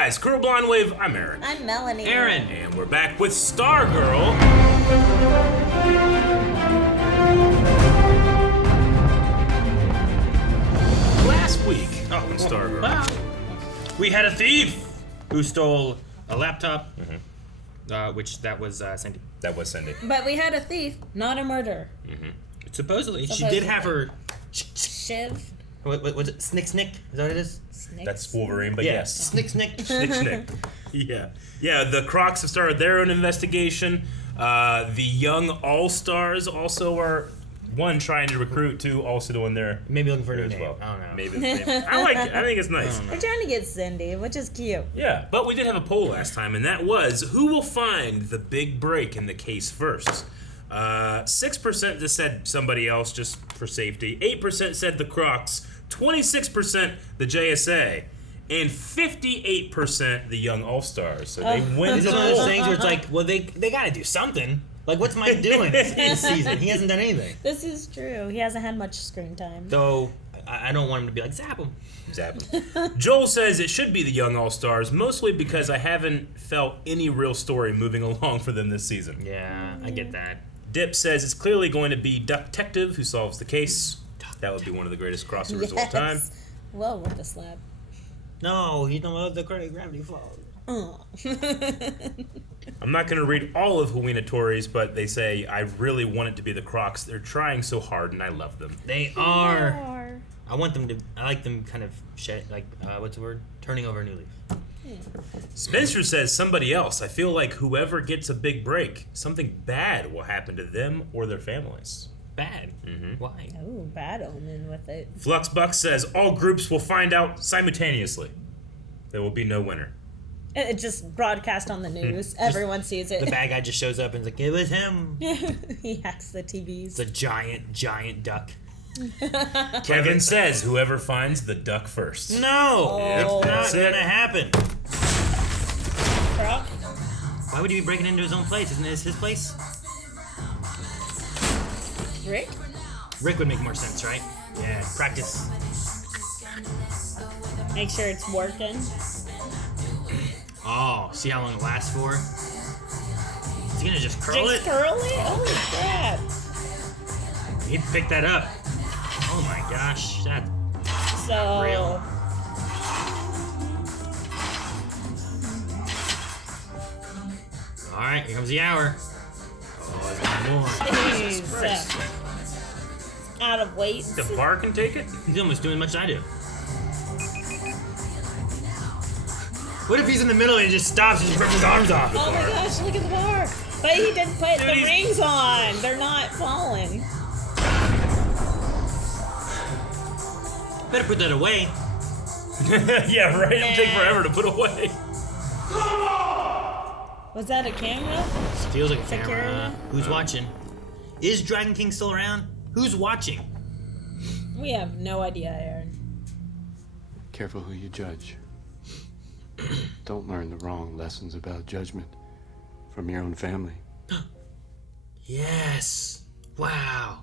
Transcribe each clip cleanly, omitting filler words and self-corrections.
guys, Crew Blind Wave, I'm Aaron. I'm Melanie. Aaron. And we're back with Stargirl. Last week on Stargirl. Wow. We had a thief who stole a laptop, which that was Cindy. That was Cindy. But we had a thief, not a murderer. Supposedly. She did have her... Shiv. What was it? Snick Snick? Is that what it is? Snakes. That's Wolverine, but Yeah. yes. Snick Snick. Snick, snick. Yeah. Yeah, the Crocs have started their own investigation. The young All-Stars also are, one, trying to recruit, two, also doing their... Maybe looking for a new as name. well. I don't know. Maybe. I like it. I think it's nice. We're trying to get Cindy, which is cute. Yeah, but we did have a poll last time, and that was, who will find the big break in the case first? 6% just said somebody else, just for safety. 8% said the Crocs. 26% the JSA. And 58% the young All-Stars. So they win It's the one of those poll. things where it's like, well, they gotta do something. Like, what's Mike doing this season? He hasn't done anything. This is true. He hasn't had much screen time. So, I don't want him to be like, zap him. Exactly. Joel says it should be the young All-Stars, mostly because I haven't felt any real story moving along for them this season. Yeah, I get that. Dip says it's clearly going to be Detective who solves the case. That would be one of the greatest crossovers of all time. Well, with the slap. No, he don't love the gravity falls. Oh. I'm not going to read all of Huina Tori's, but they say, I really want it to be the Crocs. They're trying so hard, and I love them. They are. I want them to. I like them kind of what's the word? Turning over a new leaf. Spencer says somebody else. I feel like whoever gets a big break, something bad will happen to them or their families. Bad. Why? Oh, bad omen with it. Fluxbuck says all groups will find out simultaneously. There will be no winner. It just broadcast on the news. Everyone sees it. The bad guy just shows up and is like, it was him. He hacks the TVs. It's a giant duck. Kevin says whoever finds the duck first. No! Yep, It's that's not it. gonna happen. Croc? Why would he be breaking into his own place? Isn't this his place? Rick? Rick would make more sense, right? Yeah, practice. Make sure it's working. Oh, see how long it lasts for? Is he gonna just curl Just it? curl it? Holy crap. He'd pick that up. Oh my gosh, that's So, real. Alright, here comes the hour. Oh, there's one more. he's out of weight. The bar can take it? He's almost doing as much as I do. What if he's in the middle and he just stops and just rips his arms off? Oh my gosh, look at the bar. But he didn't put the he's- rings on. They're not falling. Better put that away. Yeah, right. It'll take forever to put away. Was that a camera? Feels like a Security? camera. Who's watching? Is Dragon King still around? Who's watching? We have no idea, Aaron. Careful who you judge. Don't learn the wrong lessons about judgment from your own family. Yes. Wow.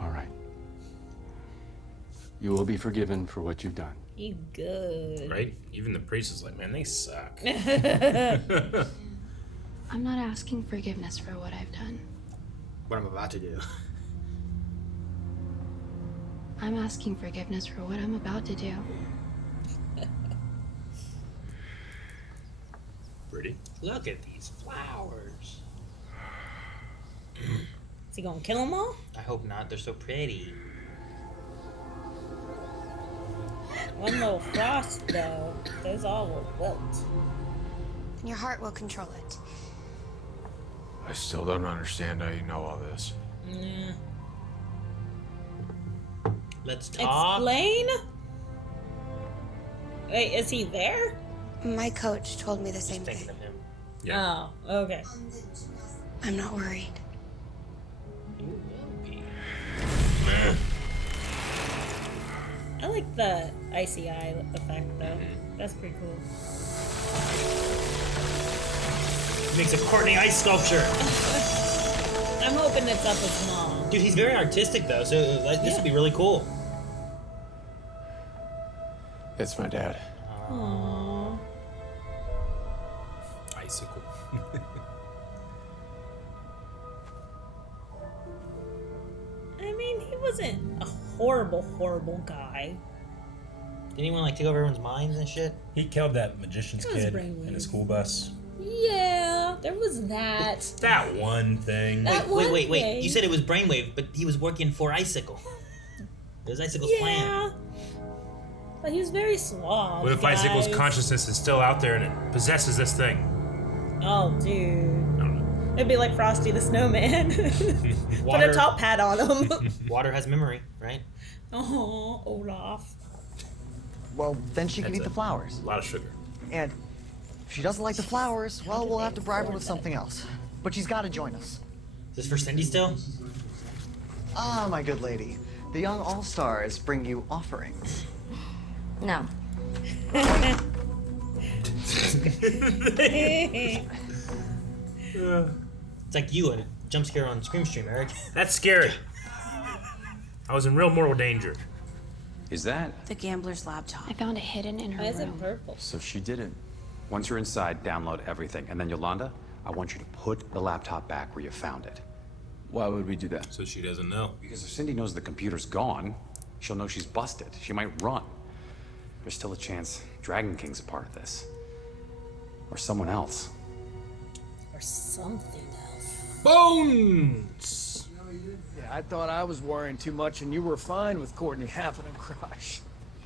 All right. You will be forgiven for what you've done. You good. Right? Even the priest is like, man, they suck. I'm not asking forgiveness for what I've done. What I'm about to do. I'm asking forgiveness for what I'm about to do. Pretty. Look at these flowers. Is he gonna kill them all? I hope not. They're so pretty. One little frost, though. Those all will wilt. Your heart will control it. I still don't understand how you know all this. Yeah. Let's talk. Explain? Wait, is he there? My coach told me the same Thinking thing. of him. Yeah. Oh, okay. I'm not worried. You will be. I like the icy eye effect, though. That's pretty cool. Makes a Courtney ice sculpture. I'm hoping it's up with mom. Dude, he's very artistic though, so like, this would be really cool. That's my dad. Aww. Icicle. I mean, he wasn't a horrible, horrible guy. Didn't he want to like take over everyone's minds and shit? He killed that magician's That was kid brainwave. in a school bus. Yeah, there was that. That one thing. That Wait, one wait. thing. You said it was brainwave, but he was working for Icicle. It was Icicle's plan. Yeah. But he was very suave. What if Icicle's guys. consciousness is still out there and it possesses this thing? Oh, dude. I don't know. It'd be like Frosty the Snowman. Put Water- a top hat on him. Water has memory, right? Oh, Olaf. Well, then she can That's eat the it. flowers. A lot of sugar. And if she doesn't like the flowers, well, we'll have to bribe her with something else. But she's got to join us. Is this for Cindy still? Ah, my good lady. The young all-stars bring you offerings. No. It's like you at a jump scare on Scream Stream, Eric. That's scary. I was in real mortal danger. Is that? The gambler's laptop. I found it hidden in her Why is it room. purple? So she didn't. Once you're inside, download everything. And then Yolanda, I want you to put the laptop back where you found it. Why would we do that? So she doesn't know. Because if Cindy knows the computer's gone, she'll know she's busted. She might run. There's still a chance Dragon King's a part of this. Or someone else. Or something else. Bones! Yeah, I thought I was worrying too much and you were fine with Courtney having a crush.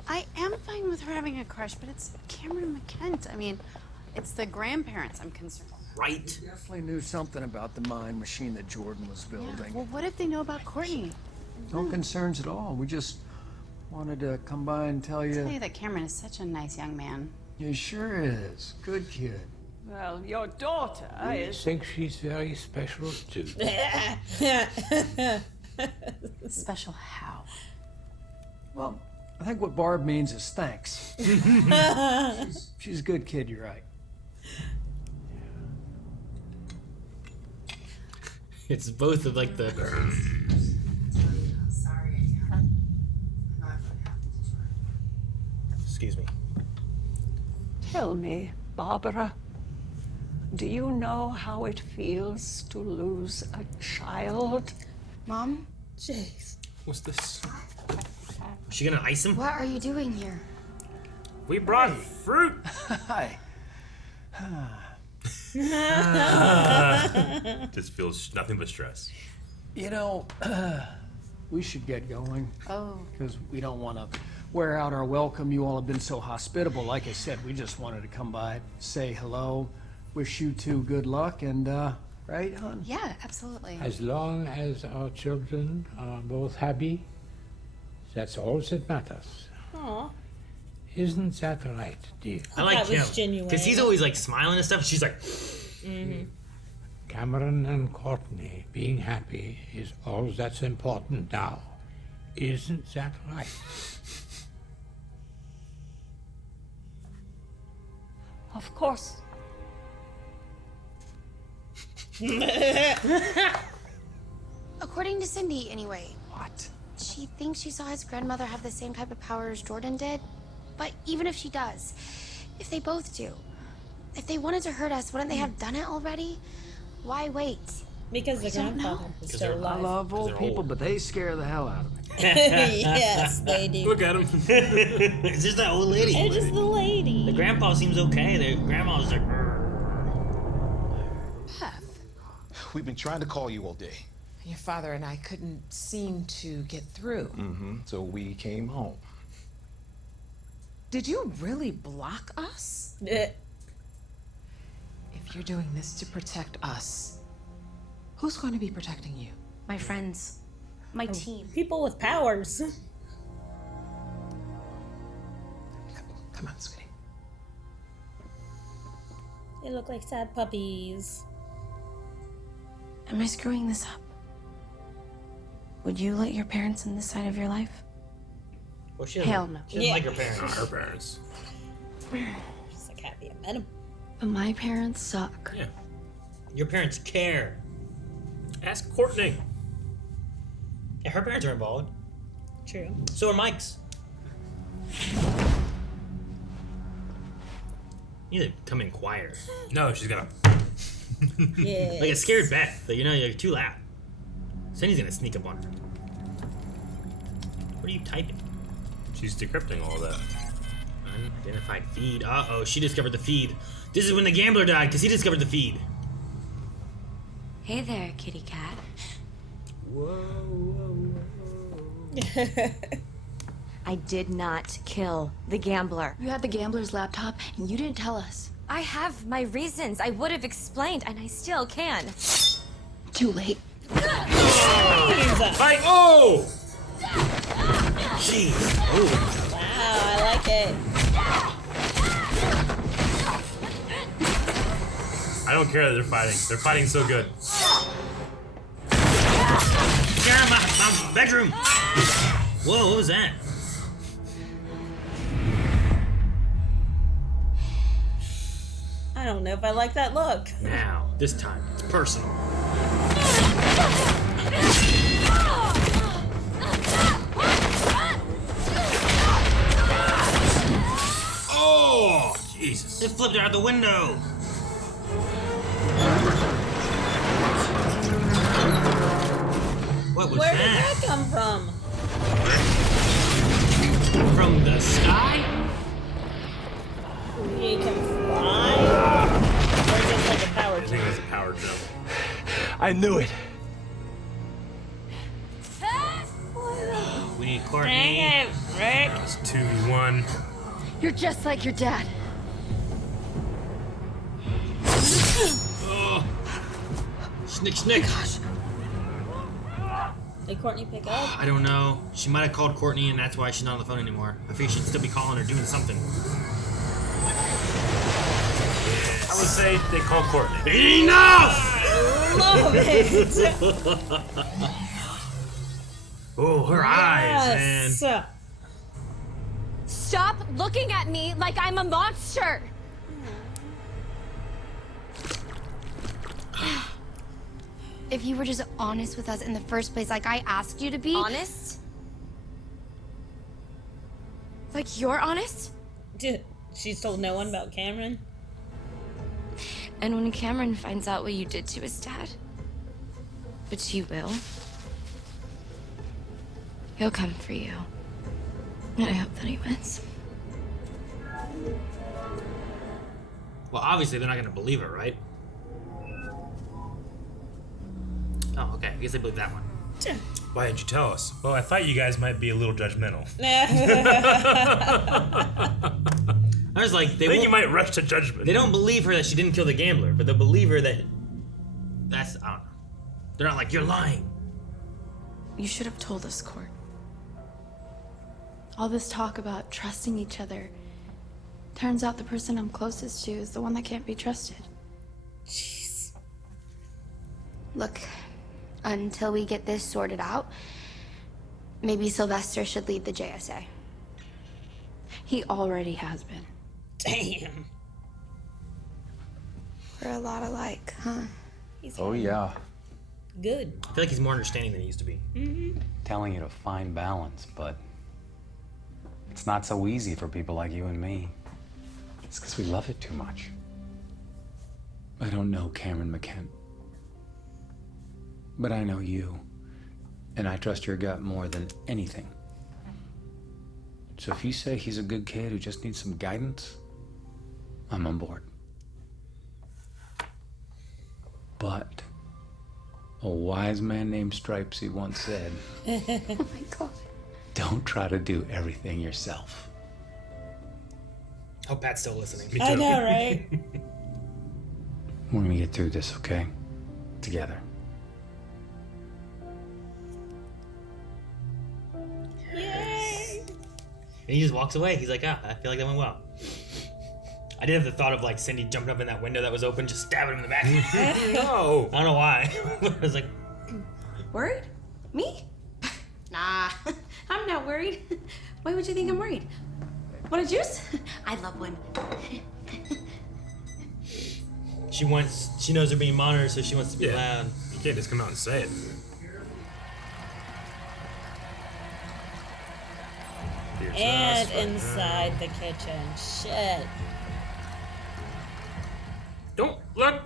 I am fine with her having a crush, but it's Cameron McKent. I mean, it's the grandparents I'm concerned about. Right. Definitely knew something about the mind machine that Jordan was building. Well, what if they know about Courtney? No concerns at all. We just wanted to come by and tell Tell you. you that Cameron is such a nice young man. You sure is. Good kid. Well, your daughter is. think she's very special too. Special how? Well, I think what Barb means is thanks. She's a good kid, you're right. It's both of like the. Excuse me. Tell me, Barbara, do you know how it feels to lose a child? Mom? Jeez. What's this? Is she gonna ice him? What are you doing here? We brought fruit! Hi. Just feels nothing but stress. You know, we should get going. Oh. Because we don't want to wear out our welcome. You all have been so hospitable. Like I said, we just wanted to come by, say hello, wish you two good luck, and, right, hon? Yeah, absolutely. As long as our children are both happy, that's all that matters. Aw. Isn't that right, dear? I like That was him genuine. because he's always like smiling and stuff. And she's like, Cameron and Courtney being happy is all that's important now. Isn't that right? Of course. According to Cindy, anyway. What? She thinks she saw his grandmother have the same type of power as Jordan did. But even if she does, if they both do, if they wanted to hurt us, wouldn't they have done it already? Why wait? Because the don't know. grandfather is 'Cause still they're- I alive. love old they're people, old. but they scare the hell out of me. Yes, they do. Look at him. it's just that old lady. It's just the lady. The grandpa seems okay. The grandma's like, Beth. We've been trying to call you all day. Your father and I couldn't seem to get through. So we came home. Did you really block us? Eh. If you're doing this to protect us, who's going to be protecting you? My friends. My team. People with powers. Come on, sweetie. They look like sad puppies. Am I screwing this up? Would you let your parents in this side of your life? well, she doesn't, Hell no. She doesn't Yeah. like her parents. Her parents. She's like happy I met him. But my parents suck. Yeah. Your parents care. Ask Courtney. Yeah, her parents are involved. True. So are Mike's. You need to come in quieter. No, she's gonna. Yeah. Like a scared Beth. Like, you know, you're too loud. Cindy's gonna sneak up on her. What are you typing? She's decrypting all that. Unidentified feed. Uh-oh, she discovered the feed. This is when the gambler died, because he discovered the feed. Hey there, kitty cat. Whoa. I did not kill the gambler. You had the gambler's laptop, and you didn't tell us. I have my reasons. I would have explained, and I still can. Too late. Fight! Oh! Jeez. Wow, I like it. I don't care that they're fighting. They're fighting so good. Get out of my bedroom! Whoa, what was that? I don't know if I like that look. Now, this time, it's personal. Oh! Jesus. It flipped her out the window. What was Where that? did that come from? From the sky? You can fly? Or is it like a power I think jump? it was a power jump. I knew it. We need Courtney. Dang it, Rick. It's 2v1. You're just like your dad. Oh. Snick, snick. Did Courtney pick up? I don't know. She might have called Courtney, and that's why she's not on the phone anymore. I think she'd still be calling or doing something. I would say they call Courtney. Enough! Love it. Oh, her eyes, man. Stop looking at me like I'm a monster. If you were just honest with us in the first place, like I asked you to be. Honest? Like you're honest? She's told no one about Cameron? And when Cameron finds out what you did to his dad, which he will, he'll come for you. And I hope that he wins. Well, obviously they're not going to believe her, right? Oh, okay. I guess they believe that one. Why didn't you tell us? Well, I thought you guys might be a little judgmental. I was like, I think you might rush to judgment. They don't believe her that she didn't kill the gambler, but they'll believe her that that's, I don't know. They're not like, you're lying. You should have told us, Court. All this talk about trusting each other. Turns out the person I'm closest to is the one that can't be trusted. Jeez. Look, until we get this sorted out, maybe Sylvester should lead the JSA. He already has been. Damn. We're a lot alike, huh? Oh, yeah. Good. I feel like he's more understanding than he used to be. Mm-hmm. Telling you to find balance, but it's not so easy for people like you and me. It's because we love it too much. I don't know Cameron McKent, but I know you, and I trust your gut more than anything. So if you say he's a good kid who just needs some guidance, I'm on board. But a wise man named Stripesy once said, Oh my god. don't try to do everything yourself. Hope Pat's still listening. I know, right? We're gonna get through this, okay? Together. Yay! And he just walks away. He's like, I feel like that went well. I did have the thought of like Cindy jumping up in that window that was open, just stabbing him in the back. No. I don't know why. I was like, Worried? Me? Nah, I'm not worried. Why would you think I'm worried? Want a juice? I love one. she knows they're being monitored, so she wants to be loud. You can't just come out and say it. And inside the kitchen. Shit. Look!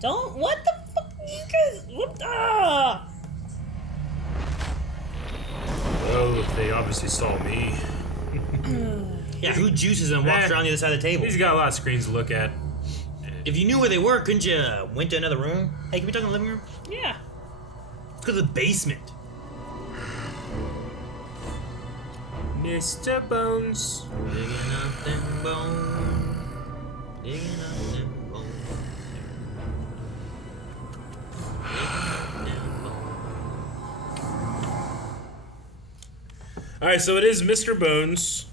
Don't. What the fuck? You guys. What the? Well, they obviously saw me. Yeah, who juices and walks around the other side of the table? He's got a lot of screens to look at. If you knew where they were, couldn't you went to another room? Hey, can we talk in the living room? Yeah. Let's go to the basement. Mr. Bones. Digging up them bones. Digging up them bones. Alright, so it is Mr. Bones.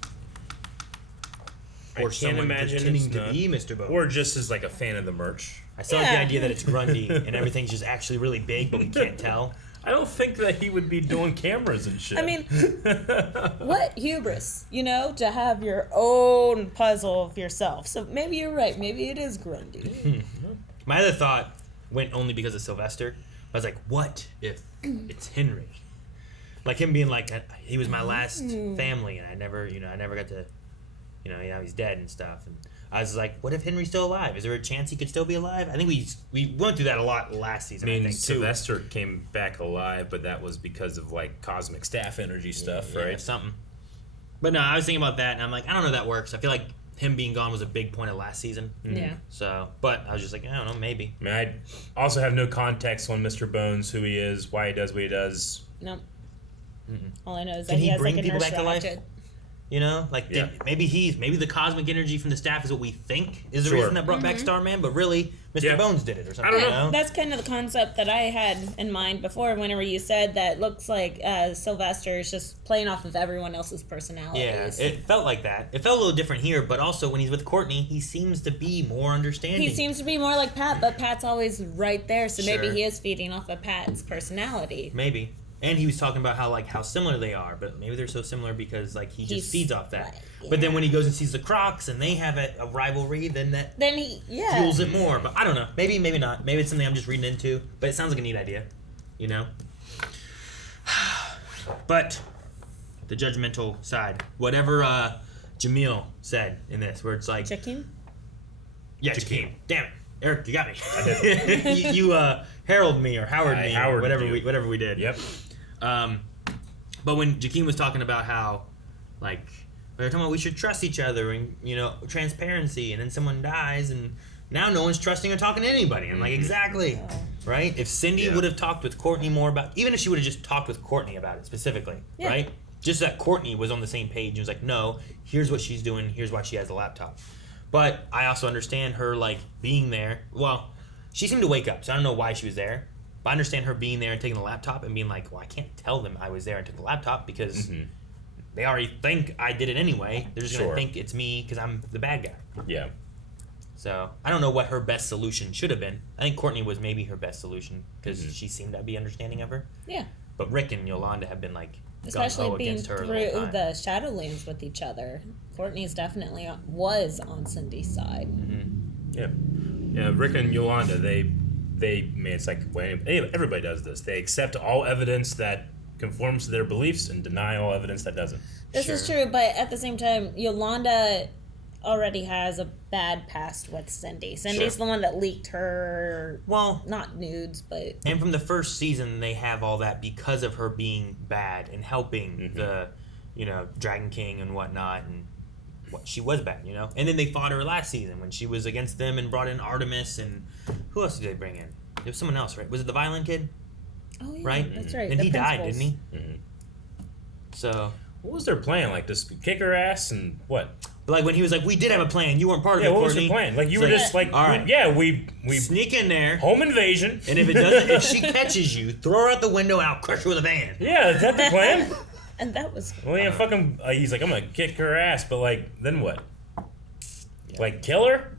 Or I can't someone imagine pretending it's to not. be Mr. Bones. Or just as like a fan of the merch. I still like the idea that it's Grundy and everything's just actually really big, but we can't tell. I don't think that he would be doing cameras and shit. I mean, what hubris, you know, to have your own puzzle of yourself. So maybe you're right. Maybe it is Grundy. My other thought went only because of Sylvester. I was like, what if it's Henry? Like him being like, he was my last family, and I never got to, now he's dead and stuff. And I was like, what if Henry's still alive? Is there a chance he could still be alive? I think we went through that a lot last season. I think Sylvester came back alive, but that was because of like cosmic staff energy stuff, Yeah, right? something. But no, I was thinking about that, and I'm like, I don't know if that works. I feel like him being gone was a big point of last season. Yeah. So, but I was just like, I don't know, maybe. I mean, I also have no context on Mr. Bones, who he is, why he does what he does. Nope. All I know is Can that he he has bring like a people nurse back to life? ratchet. You know, like Yeah. maybe the cosmic energy from the staff is what we think is the Sure. reason that brought back Starman, but really Mr. Yeah. Bones did it or something. I don't you know. know? That's kind of the concept that I had in mind before whenever you said that looks like Sylvester is just playing off of everyone else's Yeah, personalities. it felt like that. It felt a little different here, but also when he's with Courtney, he seems to be more understanding. He seems to be more like Pat, but Pat's always right there, so maybe Sure. he is feeding off of Pat's personality. Maybe. And he was talking about how similar they are, but maybe they're so similar because like he just He's- feeds off that. right, But then when he goes and sees the Crocs and they have a rivalry, then that Then he, yeah. fuels it more. But I don't know. Maybe not. Maybe it's something I'm just reading into. But it sounds like a neat idea. You know? But the judgmental side. Whatever Jamil said in this, where it's like Jakeem? Yeah, Jakeem. Damn it. Eric, you got me. you herald me or Howard me or Howarded whatever we did. Yep. But when Jakeem was talking about how, like, they were talking about we should trust each other and, transparency, and then someone dies, and now no one's trusting or talking to anybody. I'm like, exactly. Right? If Cindy would have talked with Courtney more about, even if she would have just talked with Courtney about it specifically, Yeah. right? Just that Courtney was on the same page and was like, no, here's what she's doing, here's why she has the laptop. But I also understand her, like, being there. Well, she seemed to wake up, so I don't know why she was there. But I understand her being there and taking the laptop and being like, well, I can't tell them I was there and took the laptop because they already think I did it anyway. They're just going to think it's me because I'm the bad guy. Yeah. So I don't know what her best solution should have been. I think Courtney was maybe her best solution because she seemed to be understanding of her. Yeah. But Rick and Yolanda have been, like, Especially gung-ho being against her through the whole time. the Shadowlands with each other. Courtney's definitely was on Cindy's side. Yeah. Yeah, Rick and Yolanda, they it's like when everybody does this. They accept all evidence that conforms to their beliefs and deny all evidence that doesn't. This is true, but at the same time, Yolanda already has a bad past with Cindy. Cindy's the one that leaked her, not nudes, but... And from the first season, they have all that because of her being bad and helping the, Dragon King and whatnot, and she was bad, And then they fought her last season when she was against them and brought in Artemis, and who else did they bring in? There was someone else, right? Was it the violin kid? Oh, yeah, right? that's right. And the he died, principals. didn't he? So... What was their plan? Like, just kick her ass and what? But like when he was like, we did have a plan. You weren't part of it, what was Courtney. your plan? Like, you It's were just like, all right. we sneak in there, home invasion, and if she catches you, throw her out the window and I'll crush her with a van. Yeah, is that the plan? And that was... Well, yeah, fucking, he's like, I'm gonna kick her ass, but like, then what? Like, kill her?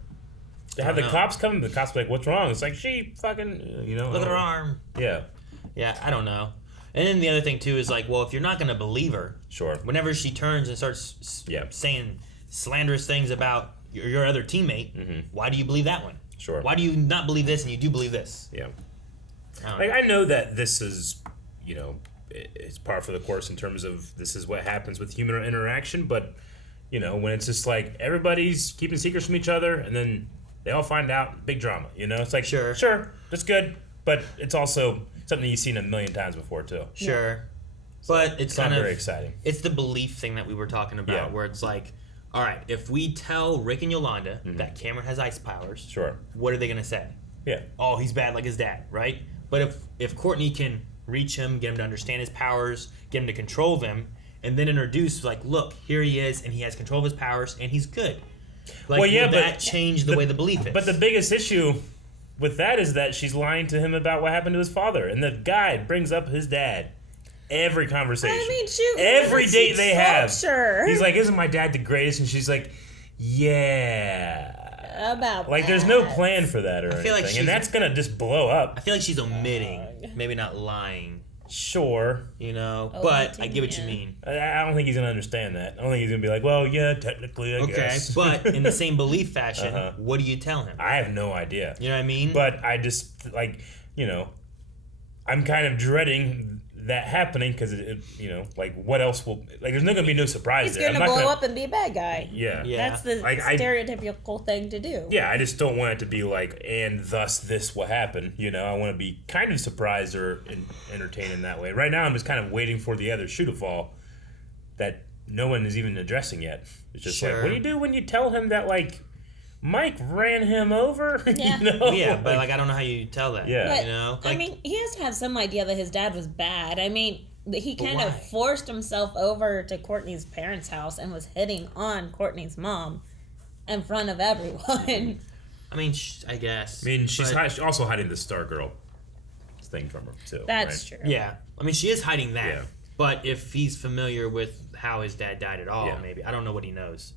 To have the cops come, the cops be like, what's wrong? It's like, she fucking, Look at her arm. Yeah. Yeah, I don't know. And then the other thing too is like, well, if you're not gonna believe her, whenever she turns and starts saying slanderous things about your other teammate, why do you believe that one? Sure. Why do you not believe this and you do believe this? Yeah. I I know that this is, it's par for the course in terms of this is what happens with human interaction, but when it's just like everybody's keeping secrets from each other, and then They all find out. Big drama. You know, it's like sure, that's good, but it's also something you've seen a million times before too. Sure, but it's kind not of very exciting. It's the belief thing that we were talking about, where it's like, all right, if we tell Rick and Yolanda that Cameron has ice powers, what are they gonna say? Yeah. Oh, he's bad like his dad, right? But if Courtney can reach him, get him to understand his powers, get him to control them, and then introduce like, look, here he is, and he has control of his powers, and he's good. Like, will that change the way the belief is? But the biggest issue with that is that she's lying to him about what happened to his father, and the guy brings up his dad every conversation. I mean, shoot, every date they have. Sure. He's like, "Isn't my dad the greatest?" And she's like, "Yeah." About like, there's no plan for that or feel like anything, and that's gonna just blow up. I feel like she's omitting, maybe not lying. Sure. You know, but I get what you mean. I don't think he's gonna understand that. I don't think he's gonna be like, well, yeah, technically, I guess. But in the same belief fashion, what do you tell him? I have no idea. You know what I mean? But I just, like, you know, I'm kind of dreading that happening because, you know, like, what else will, like, there's not gonna be no surprise He's there. gonna blow up and be a bad guy. Yeah. That's the like, stereotypical thing to do. Yeah, I just don't want it to be like, and thus this will happen. You know, I want to be kind of surprised or entertained in that way. Right now, I'm just kind of waiting for the other shoe to fall that no one is even addressing yet. It's just like, what do you do when you tell him that, like, Mike ran him over? Yeah. You know? Yeah, but, like, I don't know how you tell that. Yeah. You know? I mean, he has to have some idea that his dad was bad. I mean, he kind of forced himself over to Courtney's parents' house and was hitting on Courtney's mom in front of everyone. I mean, I guess. I mean, she's also hiding the Stargirl thing from her, too. That's right? true. Yeah. I mean, she is hiding that. Yeah. But if he's familiar with how his dad died at all, maybe. I don't know what he knows.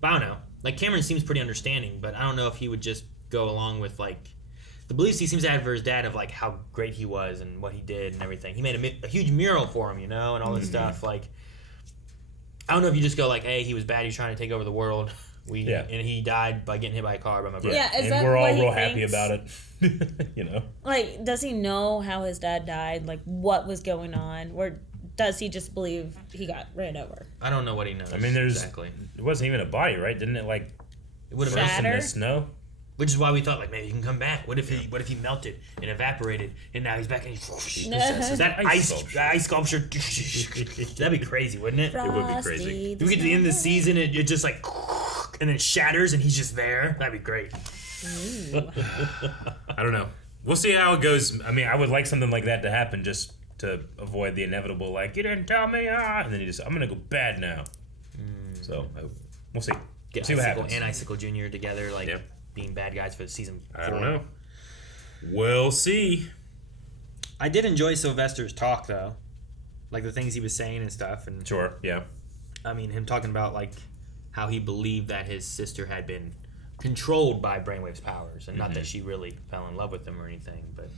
But I don't know. Like, Cameron seems pretty understanding, but I don't know if he would just go along with, like, the beliefs he seems to have for his dad of, like, how great he was and what he did and everything. He made a huge mural for him, you know, and all this stuff. Like, I don't know if you just go, like, hey, he was bad, he's trying to take over the world. And he died by getting hit by a car by my brother. Yeah, is and that we're all what he real thinks? happy about it. You know? Like, does he know how his dad died? Like, what was going on? Or does he just believe he got ran over? I don't know what he knows. I mean, exactly. It wasn't even a body, right? Didn't it, like, it would have burst in the snow? Which is why we thought, like, maybe he can come back. What if he melted and evaporated, and now he's back and he's that ice sculpture? That'd be crazy, wouldn't it? It would be crazy. Do we get to the end of the season and it just like, and then it shatters and he's just there? That'd be great. I don't know. We'll see how it goes. I mean, I would like something like that to happen just to avoid the inevitable, like, you didn't tell me, and then you just, I'm gonna go bad now. So we'll see. Get see what Icicle happens. and Icicle Jr. together, like being bad guys for season 4. I don't know. We'll see. I did enjoy Sylvester's talk though, like the things he was saying and stuff. And sure, yeah. I mean, him talking about like how he believed that his sister had been controlled by Brainwave's powers, and not that she really fell in love with him or anything. But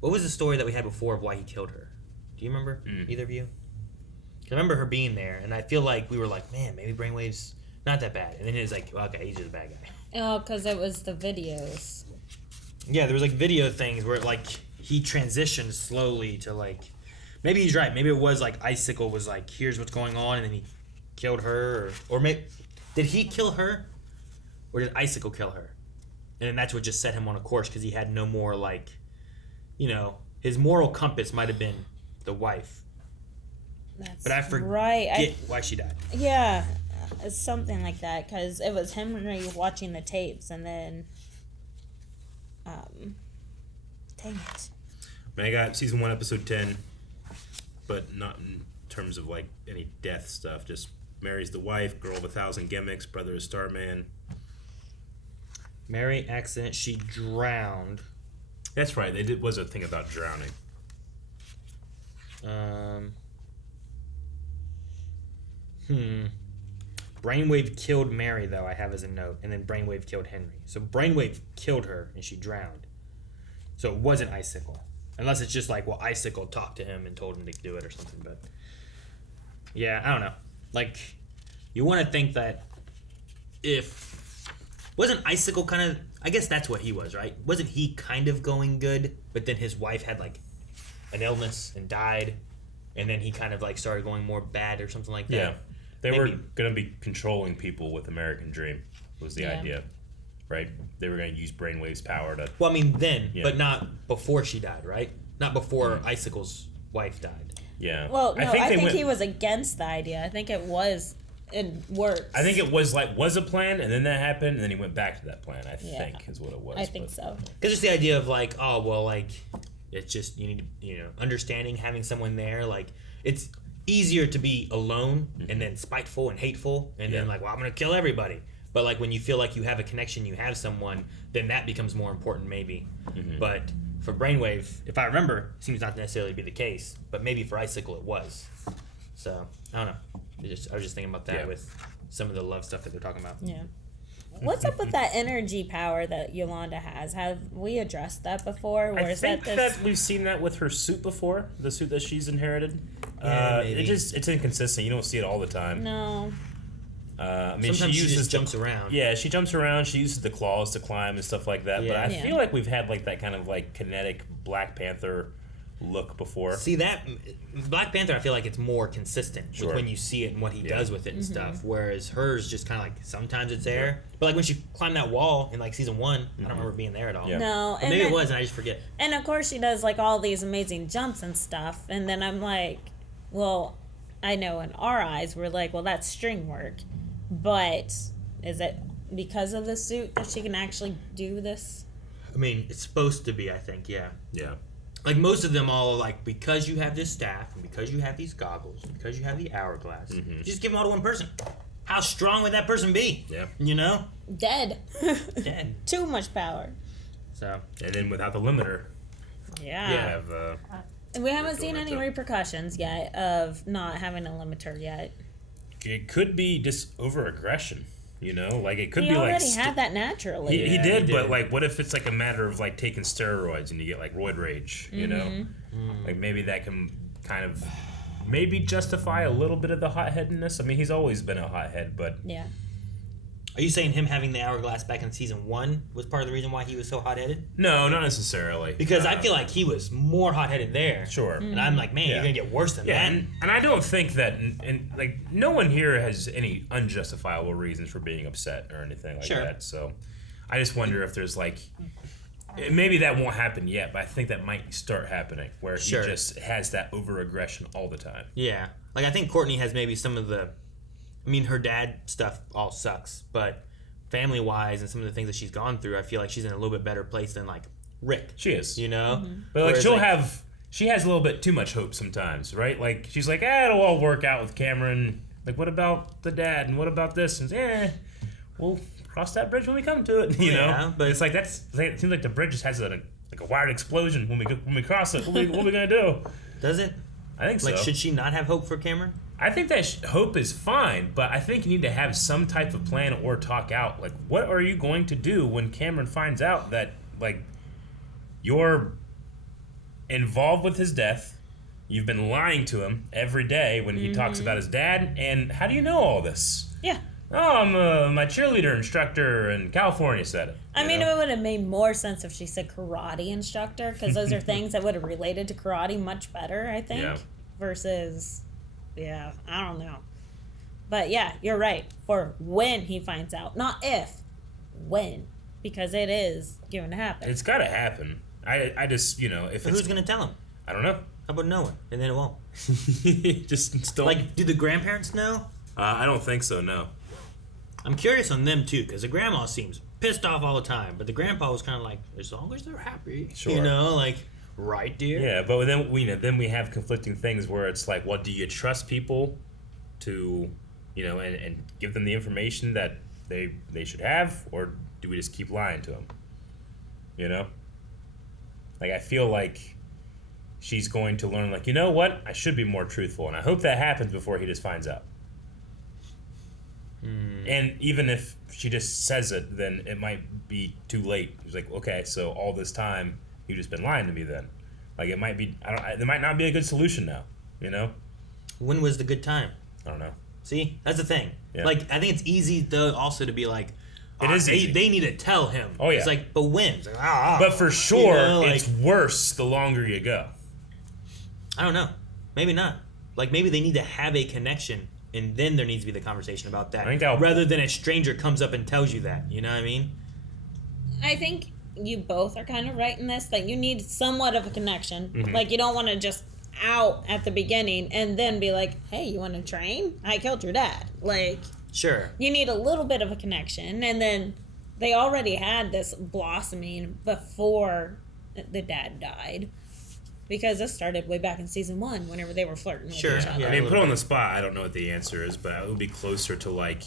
what was the story that we had before of why he killed her? Do you remember, either of you? I remember her being there, and I feel like we were like, man, maybe Brainwave's not that bad. And then he was like, well, okay, he's just a bad guy. Oh, because it was the videos. Yeah, there was like video things where like he transitioned slowly to like, maybe he's right. Maybe it was like Icicle was like, here's what's going on, and then he killed her, or maybe did he kill her, or did Icicle kill her? And then that's what just set him on a course because he had no more like, you know, his moral compass might have been the wife. That's but I forget right. why she died. Yeah, it's something like that because it was Henry watching the tapes and then, dang it. Man, I got season 1, episode 10, but not in terms of like any death stuff. Just marries the wife, girl of 1,000 gimmicks, brother is Starman. Mary accident, she drowned. That's right. They did was a thing about drowning. Brainwave killed Mary, though, I have as a note, and then Brainwave killed Henry. So Brainwave killed her, and she drowned. So it wasn't Icicle. Unless it's just like, well, Icicle talked to him and told him to do it or something, but... Yeah, I don't know. Like, you want to think that if... Wasn't Icicle kind of... I guess that's what he was, right? Wasn't he kind of going good, but then his wife had, like, an illness and died, and then he kind of, like, started going more bad or something like that? Yeah. They were going to be controlling people with American Dream, was the idea. right? They were going to use Brainwave's power to. Well, I mean, then, Yeah. but not before she died, right? Not before Icicle's wife died. Yeah. Well, no, I think went- he was against the idea. I think it was in works. I think it was a plan, and then that happened, and then he went back to that plan. I Yeah. think is what it was. I think so. Because it's the idea of like, oh well, like it's just you need to, understanding, having someone there. Like it's easier to be alone and then spiteful and hateful, and then like, well, I'm gonna kill everybody. But like when you feel like you have a connection, you have someone, then that becomes more important, maybe. But for Brainwave, if I remember, it seems not to necessarily be the case. But maybe for Icicle, it was. So I don't know. I was just thinking about that with some of the love stuff that they're talking about. Yeah. What's up with that energy power that Yolanda has? Have we addressed that before? Or I is think that that we've seen that with her suit before, the suit that she's inherited. Maybe. It's inconsistent. You don't see it all the time. No. I mean, Sometimes she uses just jumps around. Yeah, she jumps around. She uses the claws to climb and stuff like that. But I Yeah. feel like we've had like that kind of like kinetic Black Panther look before. See that Black Panther, I feel like it's more consistent Sure. with when you see it and what he does with it and Mm-hmm. stuff. Whereas hers just kind of like sometimes it's there, but like when she climbed that wall in like season 1, I don't remember being there at all. No, But and maybe then- it was, and I just forget. And of course, she does like all these amazing jumps and stuff. And then I'm like, well, I know in our eyes, we're like, well, that's string work. But is it because of the suit that she can actually do this? I mean, it's supposed to be, I think, yeah. Yeah. Like most of them all are like, because you have this staff, and because you have these goggles, and because you have the hourglass, you just give them all to one person. How strong would that person be? Yeah. You know? Dead. Dead. Too much power. So. And then without the limiter, Yeah. you have. And we haven't seen any repercussions yet of not having a limiter yet. It could be just over aggression. You know, like it could He be like. already had that naturally. He did, but like, what if it's like a matter of like taking steroids and you get like roid rage? You know, like maybe that can kind of maybe justify a little bit of the hot-headedness. I mean, he's always been a hothead, but Yeah. Are you saying him having the hourglass back in season 1 was part of the reason why he was so hot-headed? no, not necessarily. Because I feel like he was more hot-headed there. Sure. And I'm like, man, you're gonna get worse than Yeah, that. and I don't think that, and like, no one here has any unjustifiable reasons for being upset or anything like Sure. that. So, I just wonder if there's like, maybe that won't happen yet, but I think that might start happening where he Sure. just has that over aggression all the time. Yeah. Like, I think Courtney has maybe some of the... I mean, her dad stuff all sucks, but family-wise and some of the things that she's gone through, I feel like she's in a little bit better place than, like, Rick. She is, You know? but like Whereas, she has a little bit too much hope sometimes, right? Like she's like, it'll all work out with Cameron. Like, what about the dad and what about this? And we'll cross that bridge when we come to it. You know, but it's like it seems like the bridge just has a wired explosion when we cross it. What are we gonna do? Does it? I think so. Like, should she not have hope for Cameron? I think that hope is fine, but I think you need to have some type of plan or talk out. Like, what are you going to do when Cameron finds out that, like, you're involved with his death? You've been lying to him every day when he talks about his dad, and how do you know all this? Yeah. Oh, my cheerleader instructor in California said it. I mean, it would have made more sense if she said karate instructor, because those are things that would have related to karate much better, I think, Yeah. versus, yeah, I don't know. But yeah, you're right. For when he finds out, not if, when, because it is going to happen. It's got to happen. I just, if But who's going to tell him? I don't know. How about no one? And then it won't. Just don't. Like, do the grandparents know? I don't think so, no. I'm curious on them, too, because the grandma seems pissed off all the time, but the grandpa was kind of like, as long as they're happy. Sure. You know, like, right, dear? Yeah, but then we have conflicting things where it's like, well, do you trust people to, and give them the information that they should have, or do we just keep lying to them? Like, I feel like she's going to learn, like, you know what? I should be more truthful, and I hope that happens before he just finds out. And even if she just says it, then it might be too late. He's like, okay, so all this time you've just been lying to me. Then, like, it might be. There might not be a good solution now. When was the good time? I don't know. See, that's the thing. Yeah. Like, I think it's easy though also to be like, It is easy. They need to tell him. Oh, yeah. It's like, but when? It's like, But for sure, like, it's worse the longer you go. I don't know. Maybe not. Like, maybe they need to have a connection, and then there needs to be the conversation about that. I think that'll- rather than a stranger comes up and tells you that. You know what I mean? I think you both are kind of right in this, that you need somewhat of a connection. Mhm. Like, you don't want to just out at the beginning and then be like, hey, you want to train? I killed your dad. Like, Sure. you need a little bit of a connection. And then they already had this blossoming before the dad died. Because this started way back in season 1, whenever they were flirting with each other. I mean, put on the spot, I don't know what the answer is, but it would be closer to, like,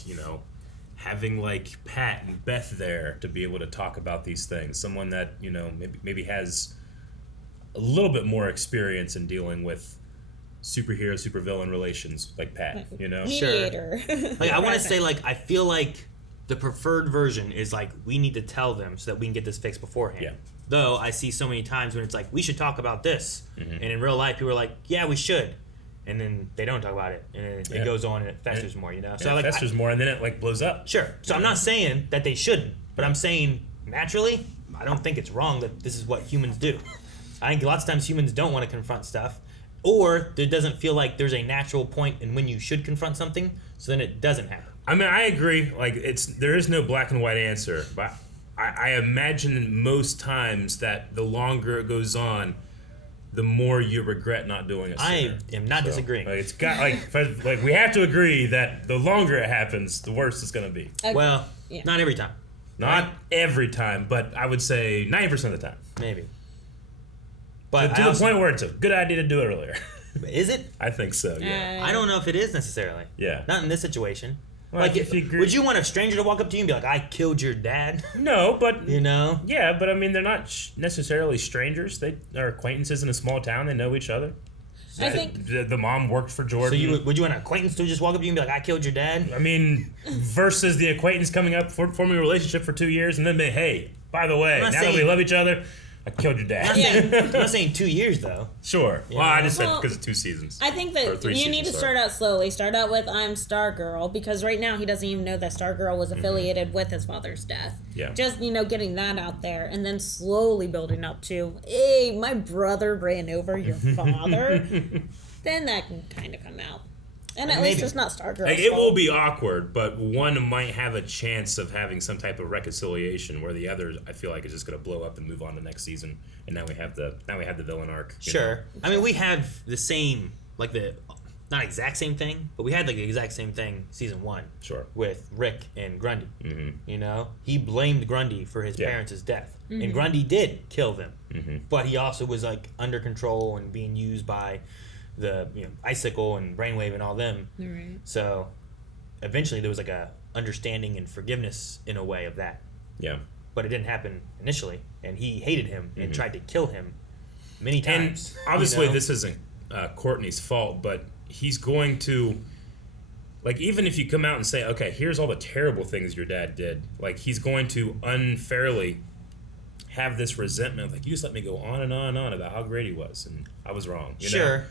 having, like, Pat and Beth there to be able to talk about these things. Someone that, maybe has a little bit more experience in dealing with superhero, supervillain relations, like Pat, Mediator. Like, I want to say, like, I feel like the preferred version is, like, we need to tell them so that we can get this fixed beforehand. Yeah. Though I see so many times when it's like, we should talk about this. Mhm. And in real life, people are like, yeah, we should. And then they don't talk about it. And it goes on and it festers more, So it festers more, and then it, like, blows up. Sure. So I'm not saying that they shouldn't, but I'm saying naturally, I don't think it's wrong that this is what humans do. I think lots of times humans don't want to confront stuff, or it doesn't feel like there's a natural point in when you should confront something, so then it doesn't happen. I mean, I agree. Like, there is no black and white answer, but I imagine most times that the longer it goes on, the more you regret not doing it sooner. I am not disagreeing. Like, it's got like we have to agree that the longer it happens, the worse it's going to be. Well, not every time. Not every time, but I would say 90% of the time. Maybe. But to the point where it's a good idea to do it earlier. Is it? I think so, yeah. I don't know if it is necessarily. Yeah. Not in this situation. Well, like, if you agree- would you want a stranger to walk up to you and be like, I killed your dad? No, but... Yeah, but I mean, they're not necessarily strangers. They are acquaintances in a small town. They know each other. I think... The mom worked for Jordan. So would you want an acquaintance to just walk up to you and be like, I killed your dad? I mean, versus the acquaintance coming up, forming a relationship for 2 years, and then be, hey, by the way, now that we love each other, I killed your dad. I'm not saying 2 years, though. Sure. Yeah. Well, I just said Well, because of 2 seasons. I think Or that 3 you need to seasons, start out slowly. Start out with I'm Stargirl, because right now he doesn't even know that Stargirl was affiliated with his father's death. Yeah. Just, getting that out there, and then slowly building up to, hey, my brother ran over your father. Then that can kind of come out. And at least it's not Stargirl's Like, it will fault. be awkward, but one might have a chance of having some type of reconciliation, where the other, I feel like, is just going to blow up and move on to next season. And now we have the villain arc. you know? Sure. I mean, we have the same, like not exact same thing, but we had like the exact same thing season 1. Sure. With Rick and Grundy. Mm-hmm. He blamed Grundy for his parents' death. And Grundy did kill them. Mm-hmm. But he also was like under control and being used by the Icicle and Brainwave and all them. Right. So eventually there was like a understanding and forgiveness in a way of that. Yeah. But it didn't happen initially, and he hated him and tried to kill him many times. And obviously, this isn't Courtney's fault, but he's going to, like, even if you come out and say, okay, here's all the terrible things your dad did, like, he's going to unfairly have this resentment, like, you just let me go on and on and on about how great he was, and I was wrong. You know?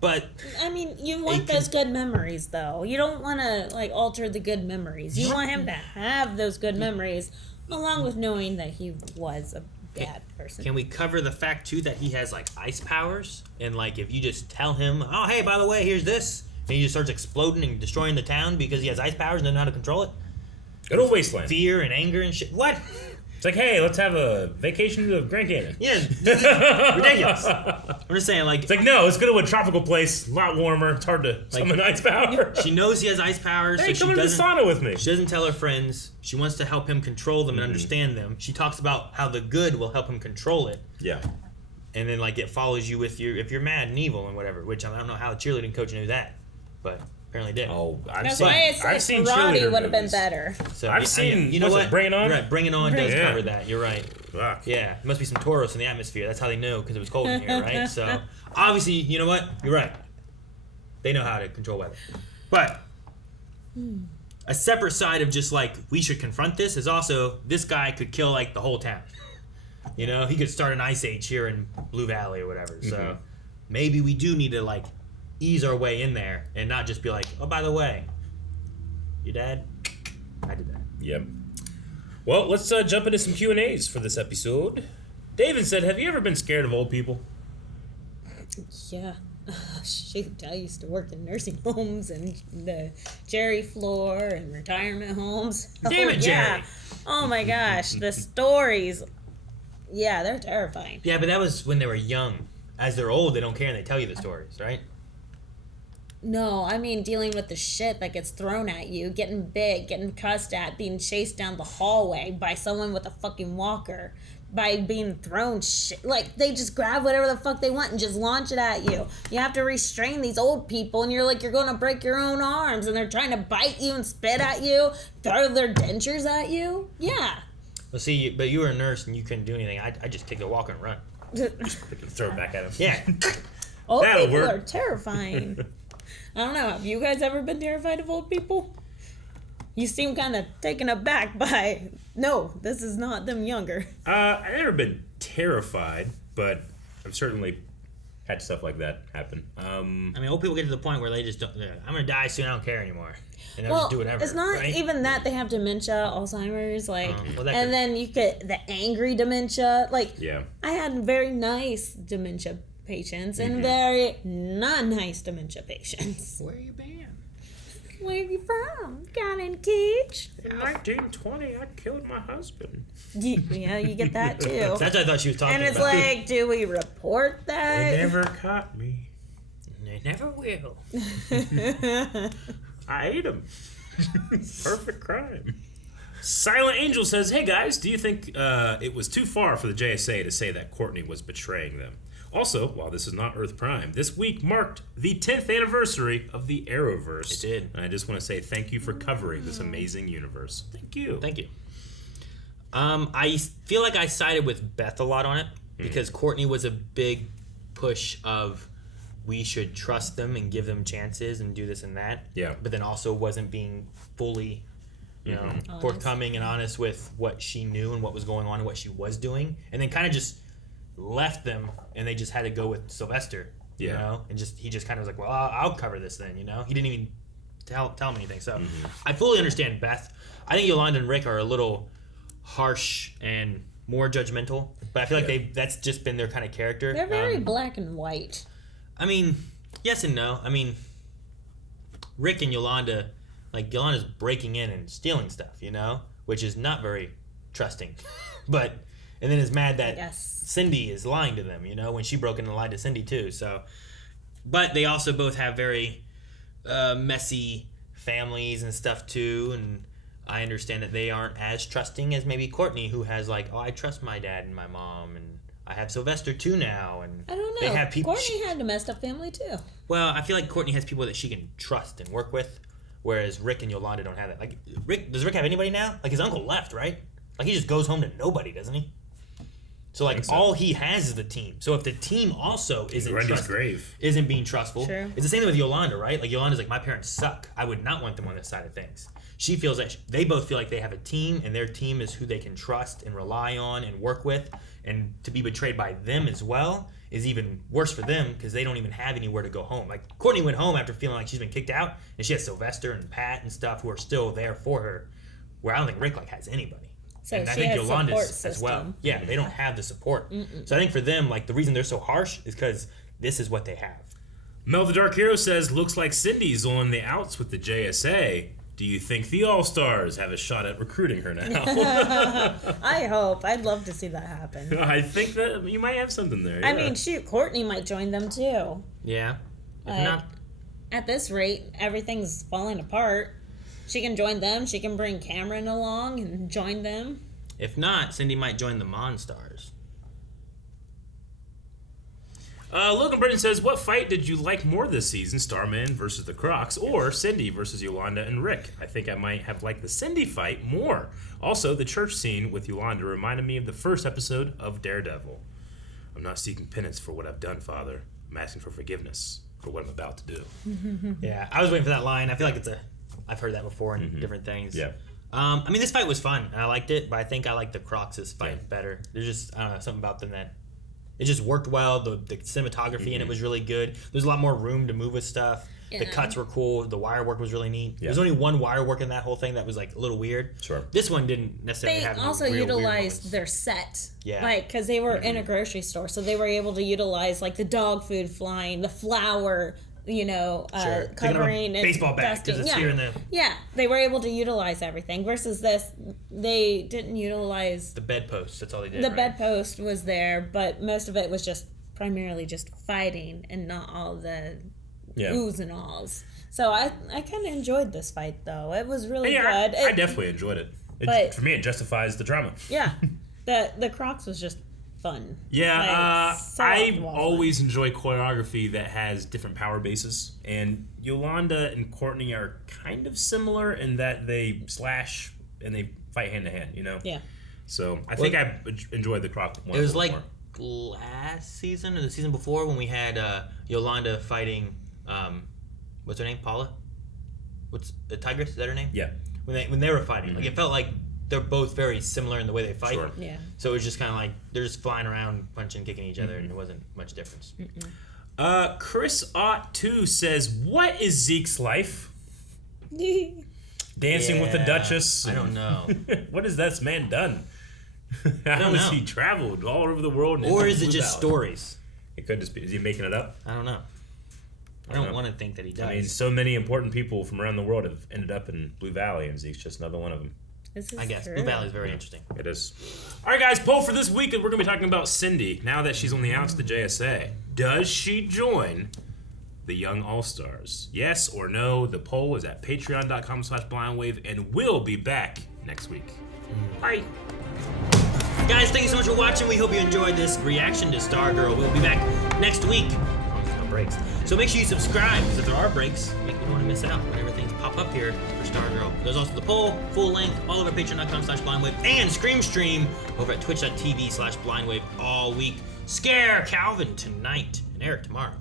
But I mean, you want those good memories, though. You don't want to alter the good memories. You want him to have those good memories, along with knowing that he was a bad person. Can we cover the fact too that he has like ice powers, and like if you just tell him, oh hey, by the way, here's this, and he just starts exploding and destroying the town because he has ice powers and doesn't know how to control it? Good old Wasteland. Fear and anger and shit. What? It's like, hey, let's have a vacation to Grand Canyon. Yeah, ridiculous. I'm just saying, like, it's like, no, let's go to a tropical place, a lot warmer. It's hard to summon ice power. She knows he has ice powers. Hey, so come to the sauna with me. She doesn't tell her friends. She wants to help him control them and understand them. She talks about how the good will help him control it. Yeah. And then like it follows you with if you're mad and evil and whatever. Which I don't know how the cheerleading coach knew that, but apparently did. Oh, That's why I said karate would have been better. So I've seen. You know what? Bring It On. You're right. Bring It On does Yeah. cover that. You're right. Fuck. Yeah, there must be some Tauros in the atmosphere. That's how they know because it was cold in here, right? So obviously, you know what? You're right. They know how to control weather. But a separate side of just like we should confront this is also this guy could kill like the whole town. You know, he could start an ice age here in Blue Valley or whatever. So maybe we do need to like ease our way in there and not just be like, oh, by the way, your dad, I did that. Yep. Well, let's jump into some Q&As for this episode. David said, have you ever been scared of old people? Yeah. Shoot, I used to work in nursing homes and the Jerry floor and retirement homes. Damn it, Jerry! Oh my gosh, the stories. Yeah, they're terrifying. Yeah, but that was when they were young. As they're old, they don't care and they tell you the stories, right? No, I mean dealing with the shit that gets thrown at you, getting big, getting cussed at, being chased down the hallway by someone with a fucking walker, by being thrown shit. Like, they just grab whatever the fuck they want and just launch it at you. You have to restrain these old people, and you're like, you're going to break your own arms, and they're trying to bite you and spit at you, throw their dentures at you. Yeah. Well, see, but you were a nurse and you couldn't do anything. I just kick the walker and run. Throw it back at him. Yeah. Old That'll people work. are terrifying. I don't know. Have you guys ever been terrified of old people? You seem kind of taken aback by, no, this is not them younger. I've never been terrified, but I've certainly had stuff like that happen. I mean, old people get to the point where they just don't, I'm going to die soon, I don't care anymore. And they'll Well, just do whatever. it's not right? even that. They have dementia, Alzheimer's, like, well, that and could- then you get the angry dementia. Like, Yeah. I had very nice dementia patients and very not nice dementia patients. Where you been? Where you from? Got in Keach? In 1920, I killed my husband. Yeah, you get that too. That's what I thought she was talking And it's about. like, do we report that? They never caught me. They never will. I ate him. Perfect crime. Silent Angel says, hey guys, do you think it was too far for the JSA to say that Courtney was betraying them? Also, while this is not Earth Prime, this week marked the 10th anniversary of the Arrowverse. It did. And I just want to say thank you for covering this amazing universe. Thank you. Thank you. I feel like I sided with Beth a lot on it because Courtney was a big push of we should trust them and give them chances and do this and that. Yeah. But then also wasn't being fully, you know, forthcoming and honest with what she knew and what was going on and what she was doing. And then kind of just left them and they just had to go with Sylvester, you know? And he just kind of was like, well, I'll cover this then, you know? He didn't even tell him anything. So I fully understand Beth. I think Yolanda and Rick are a little harsh and more judgmental, but I feel like that's just been their kind of character. They're very black and white. I mean, yes and no. I mean, Rick and Yolanda, like Yolanda's breaking in and stealing stuff, you know, which is not very trusting. But and then is mad that Cindy is lying to them, you know, when she broke in and lied to Cindy too. So, but they also both have very messy families and stuff too, and I understand that they aren't as trusting as maybe Courtney, who has like, oh, I trust my dad and my mom, and I have Sylvester too now, and I don't know. they have people. Courtney had a messed up family too. Well, I feel like Courtney has people that she can trust and work with, whereas Rick and Yolanda don't have that. Like, does Rick have anybody now? Like, his uncle left, right? Like, he just goes home to nobody, doesn't he? So, like, all he has is the team. So, if the team also isn't being trustful, True. it's the same thing with Yolanda, right? Like, Yolanda's like, my parents suck. I would not want them on this side of things. She feels that they both feel like they have a team, and their team is who they can trust and rely on and work with. And to be betrayed by them as well is even worse for them because they don't even have anywhere to go home. Like, Courtney went home after feeling like she's been kicked out, and she has Sylvester and Pat and stuff who are still there for her, where I don't think Rick like has anybody. So and I she think has Yolanda's support as well. system. Yeah, they don't have the support. So I think for them, like, the reason they're so harsh is because this is what they have. Mel the Dark Hero says, looks like Cindy's on the outs with the JSA. Do you think the All-Stars have a shot at recruiting her now? I hope. I'd love to see that happen. I think that you might have something there. I yeah. mean, shoot, Courtney might join them too. Yeah. If Like, not, at this rate, everything's falling apart. She can join them. She can bring Cameron along and join them. if not, Cindy might join the Monstars. Logan Britton says, what fight did you like more this season? Starman versus the Crocs or Cindy versus Yolanda and Rick? I think I might have liked the Cindy fight more. Also, the church scene with Yolanda reminded me of the first episode of Daredevil. I'm not seeking penance for what I've done, Father. I'm asking for forgiveness for what I'm about to do. Yeah, I was waiting for that line. I feel like I've heard that before in different things. Yeah. I mean, this fight was fun, and I liked it, but I think I like the Crocs' fight better. There's just, I don't know, something about them that it just worked well. The cinematography in it was really good. There's a lot more room to move with stuff. The cuts were cool. The wire work was really neat. Yeah. There's only one wire work in that whole thing that was like a little weird. Sure. This one didn't necessarily They have any also real weird utilized moments. their set. Yeah. Like, because they were in a grocery store, so they were able to utilize, like, the dog food flying, the flour, Sure. covering and baseball bat dusting. because it's here in the Yeah, they were able to utilize everything. Versus this, they didn't utilize... the bedpost. That's all they did. The right? bedpost was there, but most of it was just primarily just fighting and not all the oohs and ahs. So I kind of enjoyed this fight, though. It was really good. I definitely enjoyed it. But- For me, it justifies the drama. Yeah, the Crocs was just fun. Yeah, so I off the wall always enjoy choreography that has different power bases, and Yolanda and Courtney are kind of similar in that they slash and they fight hand to hand. Yeah. So I think I enjoyed the Croc one. It was a little like more. last season or the season before when we had Yolanda fighting. What's her name? Paula. What's the Tigress? Is that her name? Yeah. When they were fighting, like it felt like they're both very similar in the way they fight. Sure. Yeah. So it was just kind of like they're just flying around, punching, kicking each other, and it wasn't much difference. Chris Ott 2 says, "What is Zeke's life? Dancing with the Yeah, Duchess? I don't know. What has this man done? How don't has know. he traveled all over the world? Or is it just stories? It could just be. Is he making it up? I don't know. I don't want to think that he does. I mean, so many important people from around the world have ended up in Blue Valley, and Zeke's just another one of them. I guess Blue Valley is very interesting. It is. All right, guys, poll for this week, and we're going to be talking about Cindy. Now that she's on the outs to JSA, does she join the Young All-Stars? Yes or no? The poll is at patreon.com/blindwave, and we'll be back next week. Bye. Guys, thank you so much for watching. We hope you enjoyed this reaction to Stargirl. We'll be back next week. There's no breaks. So make sure you subscribe, because if there are breaks, you don't want to miss out whenever things pop up here for Stargirl. There's also the poll, full length, all over patreon.com/blindwave, and Scream Stream over at twitch.tv/blindwave all week. Scare Calvin tonight, and Eric tomorrow.